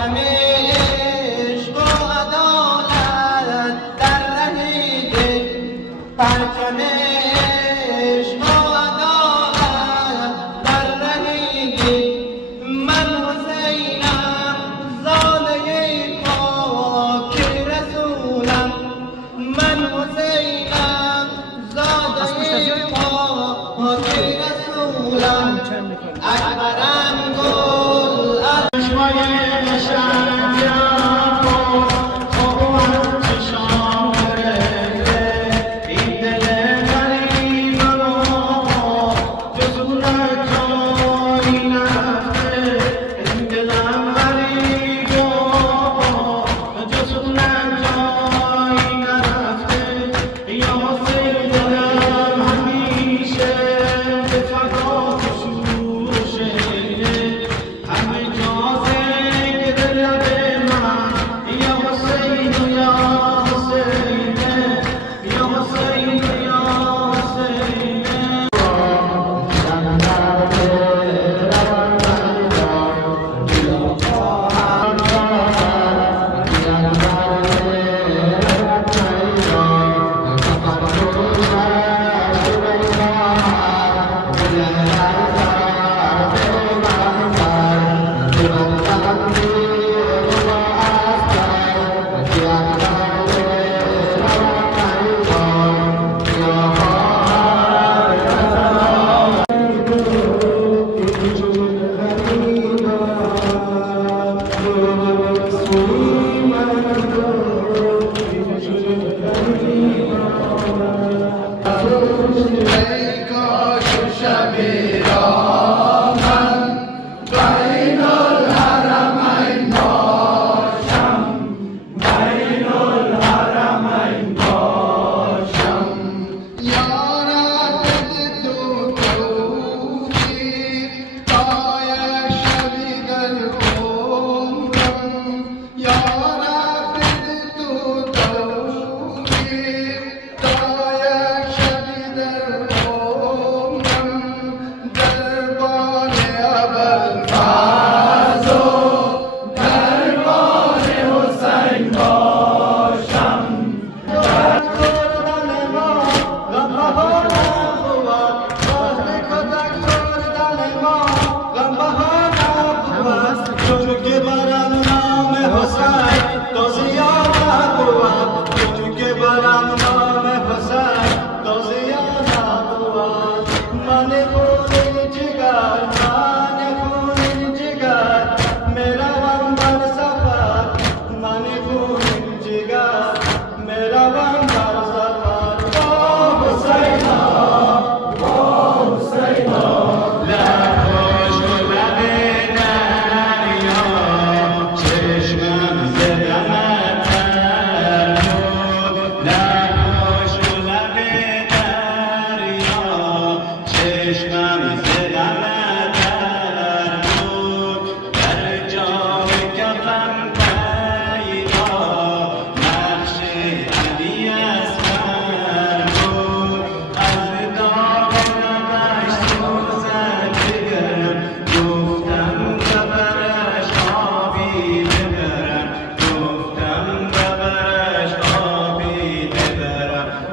پرچم عشق و عدالت در رهیده، پرچم عشق و عدالت در رهیده. من حسینم زاده پاک رسولم، من حسینم زاده پاک رسولم. اکبرم گل از چشمای شهریار خواب از چشام گرفته، این دل غریب رو جز صورت جایی نرفته، این دلم غریب رو جز صورت جایی نرفته. یا حسین دلم همیشه به فدا همه جا ذکر